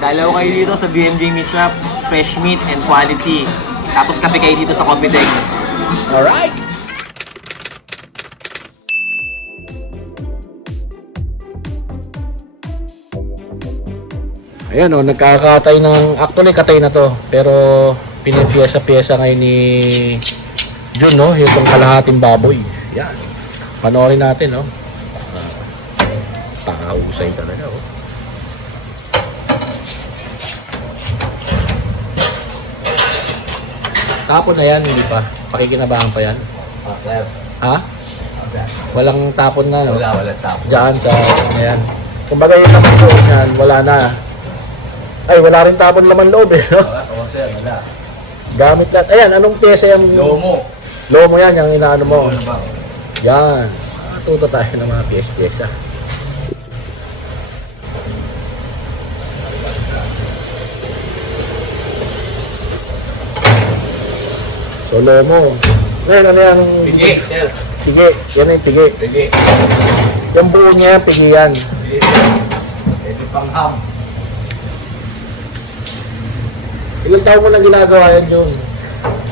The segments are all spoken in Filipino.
Dalaw kayo dito sa BMJ Meat Shop, fresh meat and quality. Tapos kape kayo dito sa Compitech. Alright! Ayan o, nagkakatay ng, actually katay na to, pero pinipiyesa-piyesa ngayon ni Jun, no? Yung kalahating baboy. Yan. Panoorin natin, no? Pakahusay talaga, oh. Tapon na yan, hindi pa. Pakikinabahan pa yan. Okay. Ha? Okay. Walang tapon na, no? Wala tapon. Diyan sa, ayan. Kumbaga yung laman loob yan, wala na. Ay, wala rin tapon laman loob, eh, no? Oo, sir, wala. Gamit lahat. Ayan, anong pyesa yung... Lomo. Lomo yan, yung inaano mo. Ano ba? Yan. Tuto tayo ng mga pyesa-pyesa. So, lomo. Ngayon, ano yan? Pigi, sir. Pigi. Yan yung pigi. Pigi. Yung buo niya, pigi yan. Pigi, sir. Pwede pang ham. Ilang taon mo lang ginagawa yan, Jun?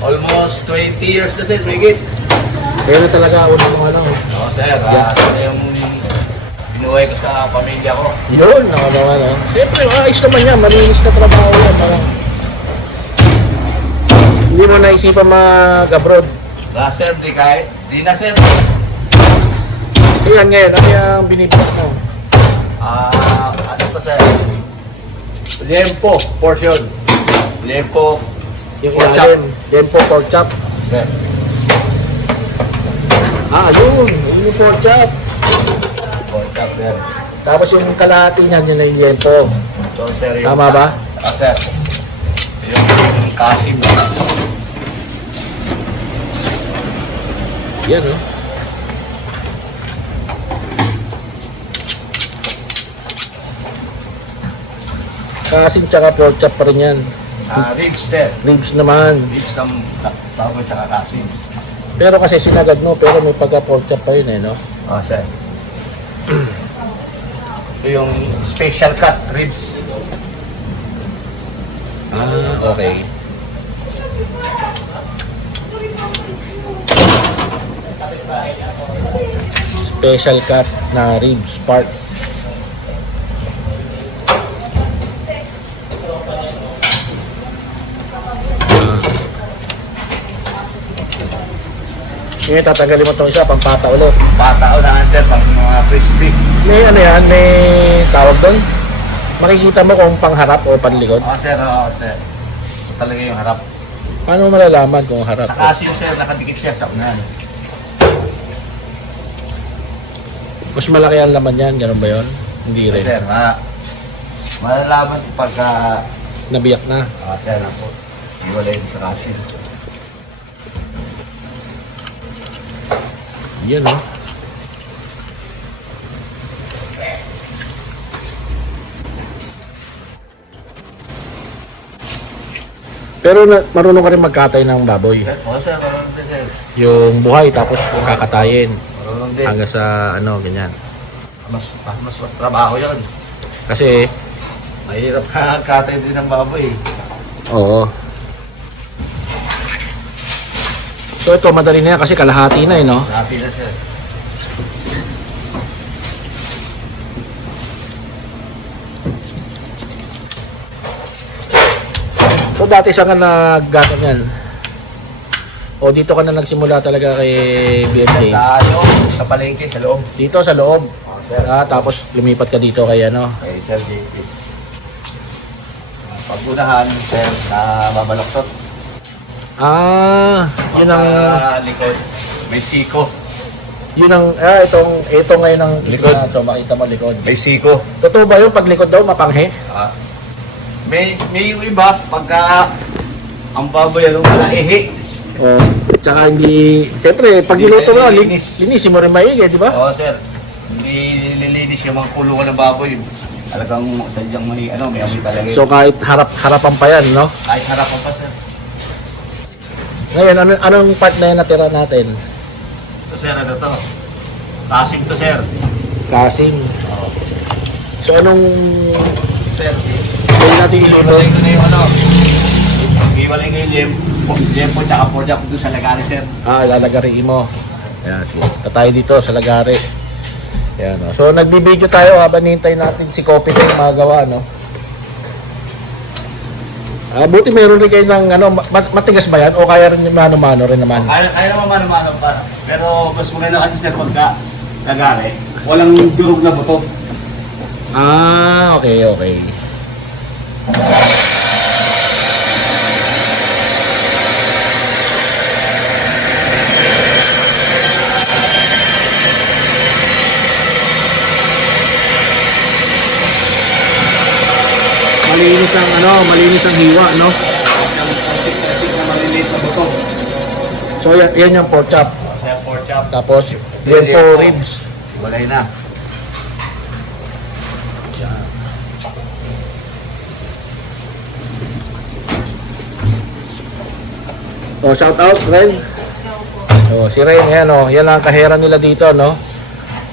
Almost 20 years na, sir. Pigi. Pero talaga, unang ano. Oo, sir. Yeah. Ito na yung binuhay ko sa pamilya ko. Yun, ako naman, no? Siyempre, ayos naman yan. Malinis na trabaho yan. Parang... Hindi mo naisipan mag-abroad. Wala, sir. Di kahit. Di na, sir. Ayan ngayon, ano yung binibigyan mo? Ano to, sir? Liempo portion. Liempo. Yung Pork chop. ilalim, Dempo pork chop. Sir. Yun. Yun yung pork chop. Pork chop, sir. Tapos yung kalahati niyan, yun na yung Dempo. So, sir. Yung, Tama ba? Sir. Yung kasim mix. Yan, no? Kasim tsaka pork chop pa rin yan. Ribs, sir. Ribs naman. Ribs ng tawag tsaka kasim. Pero kasi sinagad mo, pero may pagka pork chop pa yun, eh, no? Sir. Ito yung special cut ribs. Okay. Special cut na ribs part. Sige, tatanggalin mo itong isa, pampata ulit. Patao na sir, pang mga crispy. May ano yan, may tawag doon. Makikita mo kung pangharap o panlikod. Sir, sir. Ito talaga yung harap. Paano mo malalaman kung harap? Sa kasim sir, nakadikit siya sa unahan. Mas malaki ang laman yan, ganun ba yun? Hindi rin. Sir, malalaman pagka... Nabiyak na. Sir, na po. Iwalay din sa kasim. Yan, no? Pero marunong ka rin magkatay ng baboy. Sir, marunong din sir. Yung buhay tapos kakatayin Marunong din. hanggang sa ano, ganyan. Mas trabaho yun. Kasi, Mahirap ka katay din ng baboy. oo. So ito, madali na yan kasi kalahati na, no? Happy na sir. So dati saan ka naggatang yan? O dito ka na nagsimula talaga kay BMJ? Sa loob, sa palengke, sa loob. Dito sa loob. Sir. Tapos lumipat ka dito kay ano? Okay, sir, JP. Pagbunahan, sir, na mabaloktot. Yun ang likod, may siko. ito ngayon ang Likod. So makita mo likod. May siko. Totoo ba yung pag likod daw mapanghe? May yung iba, pagka ang baboy ano, malaihi. Oo. Tsaka hindi, siyempre pag Hindi niluto mo, nililinis. linisin mo rin maigi, di ba? Oo, sir. Hindi nililinis yung mga kulungan ng baboy. Talagang sadyang may amoy talaga. So kahit harapan pa yan, no? Kahit harapan pa, sir. Ngayon, anong part na yan natira natin? So, sir, ano to? Kasim to, sir. Kasing. So anong Sir, may natin ilibo. Iwalay ko na yung ano. Iwalay ko yung lempo tsaka porjak doon sa lagari, sir. Lalagariin mo. Ayan, sige. Tatay dito sa lagari. Ayan, no? So, nagbibideo tayo habang nintay natin si Coffee Tank magawa, no? Buti meron rin kayo ng, ano, matigas ba yan? O kaya rin yung mano-mano rin naman? Kaya naman mano-mano pa. Pero mas maganda kasi sir pagka lagari. Walang durog na buto. Okay, okay. Malinis ang hiwa, no? Yung kasi na maliliit na buto. So yan yung pork chop. Sir, pork chop. Tapos lempo ribs. Walay na. Oh, shout out, Ren. Oh, si Ren, yan oh. Yan ang kahera nila dito, no?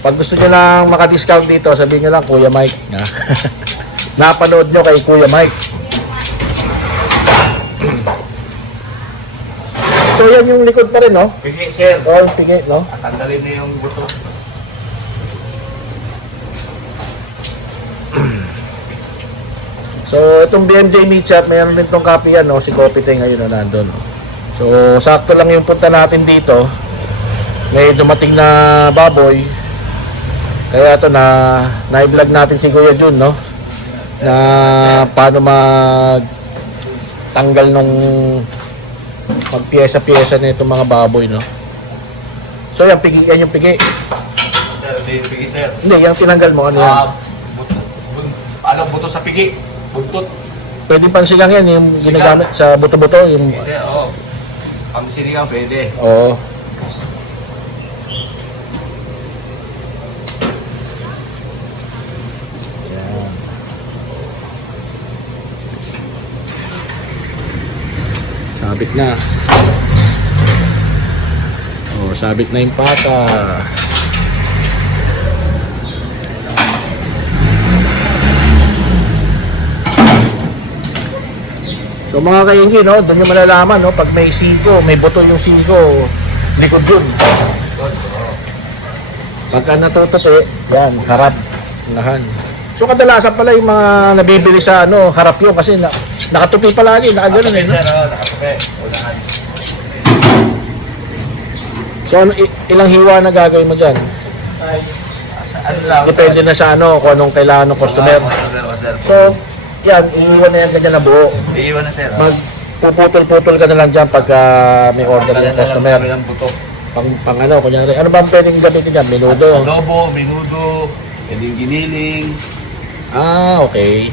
Pag gusto niyo lang maka-discount dito, sabihin niyo lang Kuya Mike. Napanood niyo kay Kuya Mike. So yan yung likod pa rin, no? Pigi, sir. Oh, yung pigi, no? Tanggalin na yung buto. So itong BMJ Meat Shop, mayroon din tong copy yan, no? Si Coffee Tank ngayon na nandun, no? So sakto lang yung punta natin dito. May dumating na baboy. Kaya ito na-vlog natin si Kuya Jun, no? Na paano tanggal nung pagpiyesa-piyesa na itong mga baboy, no? So yan yung pigi. Sir, hindi yung pigi, sir. Hindi, yung tinanggal mo, ano yan? Buto sa pigi. Buntot. Pwede pansigang yan, yung ginagamit sa buto-buto, yung... Sir, oo. Kami sinigang, pwede. Oo. Yan. Sabit na. Oh, sabit na yung pata. So mga kaingin, no, doon yung malalaman, no, pag may siko, may buto yung siko, likod dun. Pagka natutupi, yan, harap, unahan. So kadalasan pala yung mga nabibili sa ano, harap yun kasi nakatupi palagi, nakagano'n eh, no? Nakatupi. Unahan. So ano, ilang hiwa na gagawin mo dyan? Ano lang? Depende na sa ano, kung anong kailangan ng customer. So, yan, iiwan na yan ganyan na buo. Iiwan na, sir. Magpuputol-putol ka na lang dyan pagka may order ng customer. Ng buto. Pang ano, kunyari, ano ba ang pwedeng gamitin dyan? Menudo? Adobo, menudo, pwedeng giniling. Okay.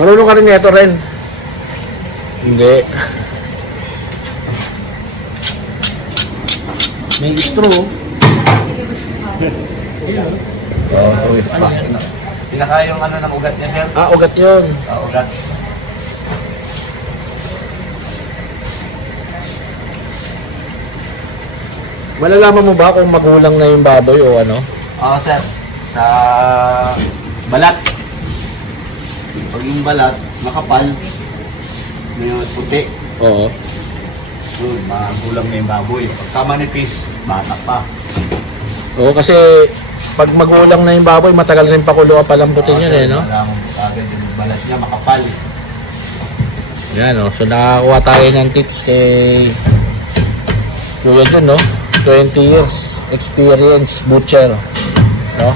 Marunong ka rin nito, Ren? Hindi. May straw. Pinaka yung ano ng ugat niya, sir. Ugat yun. Ugat. Malalaman mo ba kung magulang na yung baboy o ano? Oo, sir. Sa balat. Pag yung balat, makapal, may puti. Oo. Yun, magulang na yung baboy. Pagka manipis, bata pa. Oo, kasi pag magulang na yung baboy, matagal rin pakuluan palambutin yun, eh, no? Alam, agad yung balat niya, makapal. Yan, no? So, nakakuha tayo ng tips kay Kuya Jun, no? 20 years experience butcher, no?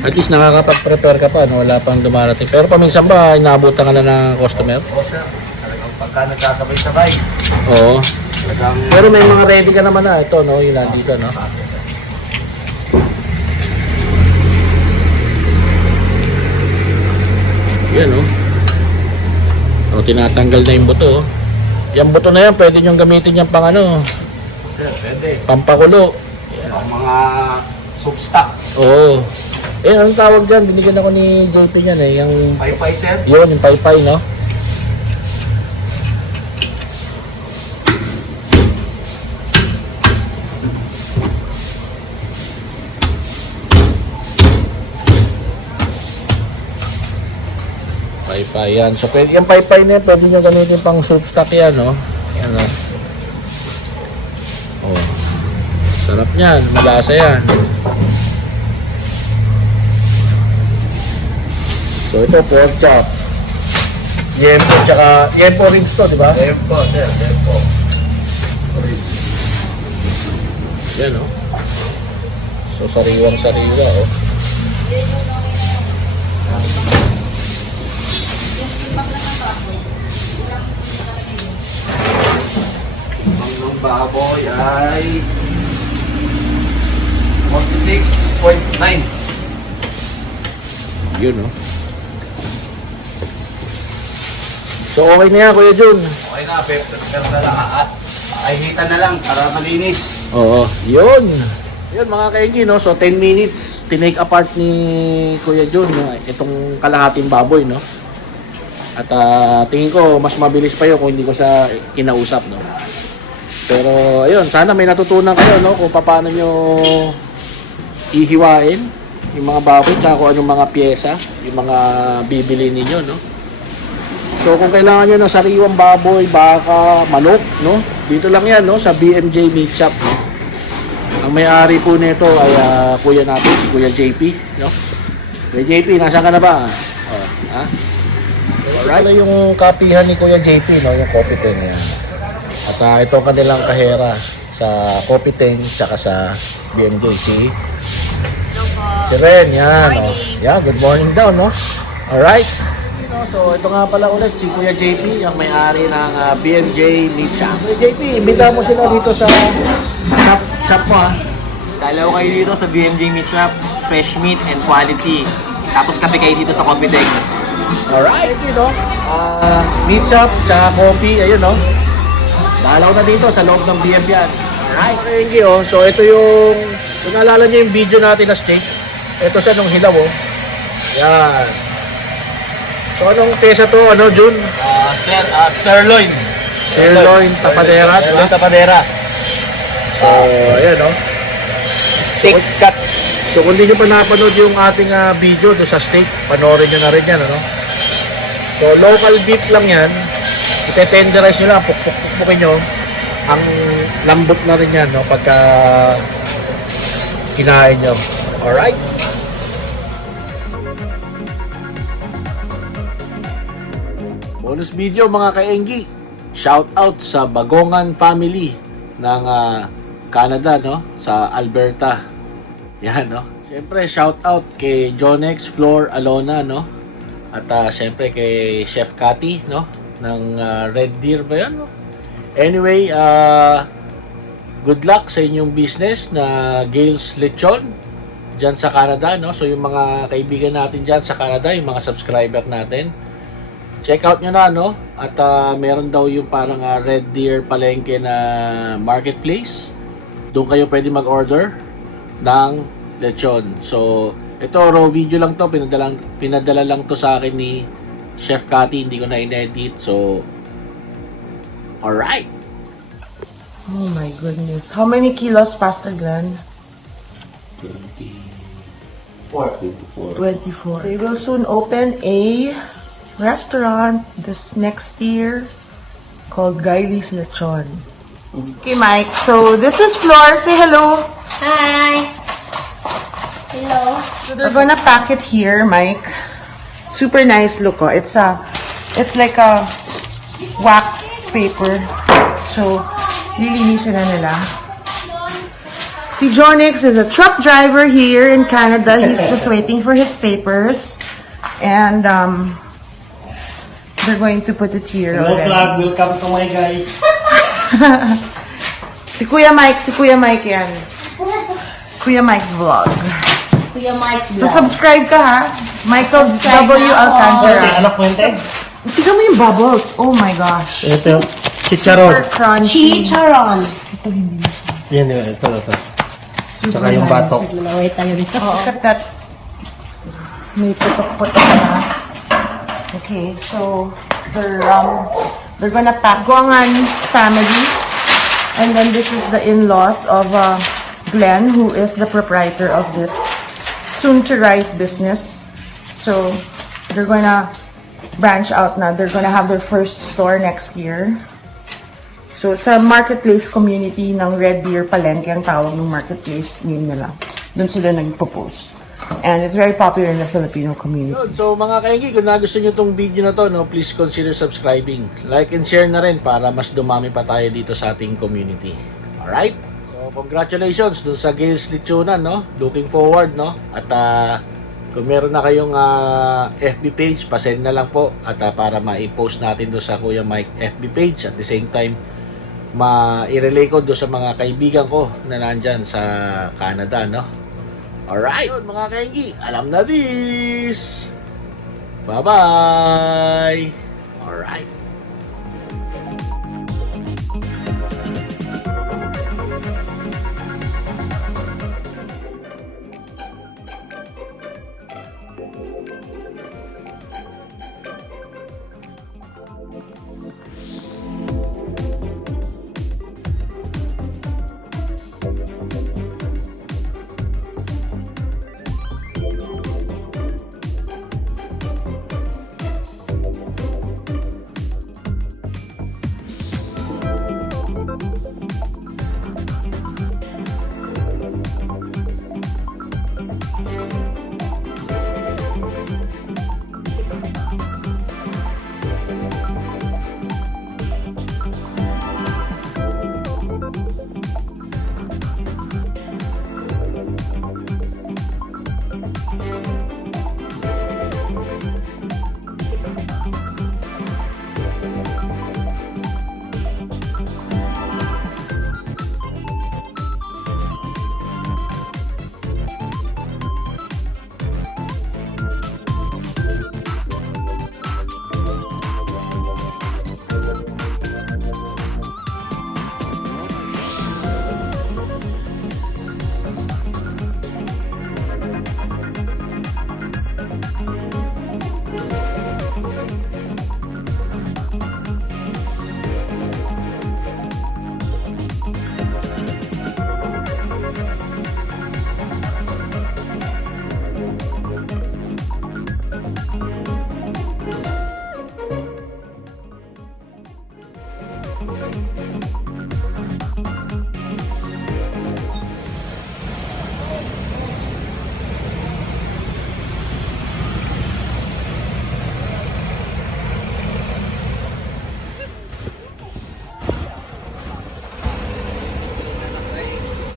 At least nakakapag-prepare ka pa, no? Wala pang dumarating. Pero paminsan ba, inaabutan ka na ng customer? Oo, sir. Talagang pagka nagkasabay-sabay. Oo. Talagang Pero may mga ready ka naman na. Ito, no? Yung nandito, no? Yan, no? O, tinatanggal na yung buto, oh. Yung buto na yan, pwede nyo gamitin yan pang ano, sir, pwede. pampakulo. Ang mga soup stock. Oo. Eh, anong tawag dyan? Binigyan ako ni JP niyan eh. Yung, Paypay sir. yun, yung paypay, no? Paypay yan. So, pwede, yung paypay na yan, pwede nyo gamitin pang soup stock yan, no? Yan, no? Oh. Sarap yan. Malasa yan. So, ito, pork chop. Yempo, tsaka, yempo rinse to, di ba? Tempo sir, tempo. Yan, no? So, sariwang-sariwa, oh. Ang baboy ay 46.9. Yun, no? So, okay na yan, Kuya Jun. Okay na, pero na lang. Ay, hita na lang para malinis. Oo, yun. Yun, mga kaingi, no? So, 10 minutes, tinake apart ni Kuya Jun, no? Itong kalahating baboy, no? At tingin ko, mas mabilis pa yun kung hindi ko siya kinausap, no? Pero, ayun, sana may natutunan kayo, no? Kung paano nyo ihiwain yung mga baboy, tsaka kung anong mga pyesa, yung mga bibili ninyo, no? So, kung kailangan nyo ng sariwang baboy, baka, manok, no? Dito lang yan, no? Sa BMJ Meat Shop, no? Ang may-ari po nito ay kuya natin, si Kuya JP, no? Kuya JP, nasaan ka na ba? Oh, ha? Alright. Ito yung kapihan ni Kuya JP, no? Yung coffee tank na yan. At ito ang kanilang kahera sa coffee tank, saka sa BMJ. Si Ren, yan, no? Yeah, good morning daw, no? Alright. So, ito nga pala ulit, si Kuya JP, ang may-ari ng BMJ Meat Shop. Kuya JP, imbita mo sila dito sa shop mo, ha? Dalaw kayo dito sa BMJ Meat Shop, fresh meat and quality. Tapos kape kayo dito sa Coffee Tank. Alright, you know, meat shop, tsaka coffee, ayun, no? Dalaw na dito sa loob ng BMJ yan. Alright, okay, oh. So, ito yung, kung naalala nyo yung video natin na steak, ito siya nung hilaw, oh. Yan. So, anong pesa to, ano, Jun? Sir, sirloin. Sirloin tapadera. Sirloin tapadera. So, ayan, no? Steak cut. So, kung di nyo pa napanood yung ating video doon sa steak, panoorin nyo na rin yan, ano? So, local beef lang yan. Ite-tenderize nyo lang, pukpukin nyo. Ang lambot na rin yan, no? Pagka kinain nyo. Alright? Bonus video mga kaenggi. Shout out sa Bagongan family ng Canada, no? Sa Alberta. Yan, no? Siyempre, shout out kay Jonex Flor Alona, no? At siyempre kay Chef Cathy, no? Ng Red Deer ba yan, no? Anyway, good luck sa inyong business na Gales Lechon dyan sa Canada, no? So, yung mga kaibigan natin dyan sa Canada, yung mga subscriber natin, check out nyo na, no? At meron daw yung parang Red Deer Palengke na marketplace. Doon kayo pwede mag-order ng lechon. So, ito raw video lang to. Pinadala lang to sa akin ni Chef Cathy. Hindi ko na in-edit. So, alright. Oh my goodness. How many kilos, Pastor Glenn? 24. They will soon open a restaurant this next year called Gaily's Lechon. Okay, Mike. So this is Flor. Say hello. Hi. Hello. So they're gonna pack it here, Mike. Super nice look. Oh. It's like a wax paper. So lilinisin na nila. Si Jonix is a truck driver here in Canada. He's just waiting for his papers. And they're going to put it here. Hello already. vlog, welcome to my guys. si Kuya Mike yan. Kuya Mike's vlog. Kuya Mike's So vlog. subscribe ka ha. Michael Subscribe W. na ako. Alcantara. Anak mo yun, Ted? Tignan mo yung bubbles. Oh my gosh. Ito, Super chicharon. crunchy. Chicharon. Yan, ito. Tsaka yung batok. Laway tayo dito. Except that may putok-putok na. Okay, so they're gonna pack Guangan family, and then this is the in-laws of Glenn, who is the proprietor of this soon-to-rise business. So they're gonna branch out now. They're gonna have their first store next year. So sa marketplace community ng Red Deer Palengke ang tawag ng marketplace name nila. Doon sila nagpo-post. And it's very popular in the Filipino community. Yun. So mga kaingi, kung nagustuhan nyo itong video na to, no, please consider subscribing. Like and share na rin para mas dumami pa tayo dito sa ating community. Alright? So congratulations dun sa Gales Lechonan, no? Looking forward, no? At kung meron na kayong FB page, pasend na lang po. At para ma-post natin doon sa Kuya Mike FB page. At the same time, ma-relay ko doon sa mga kaibigan ko na nandyan sa Canada, no? Alright, yun, mga kaingi, alam na this. Bye-bye. Alright.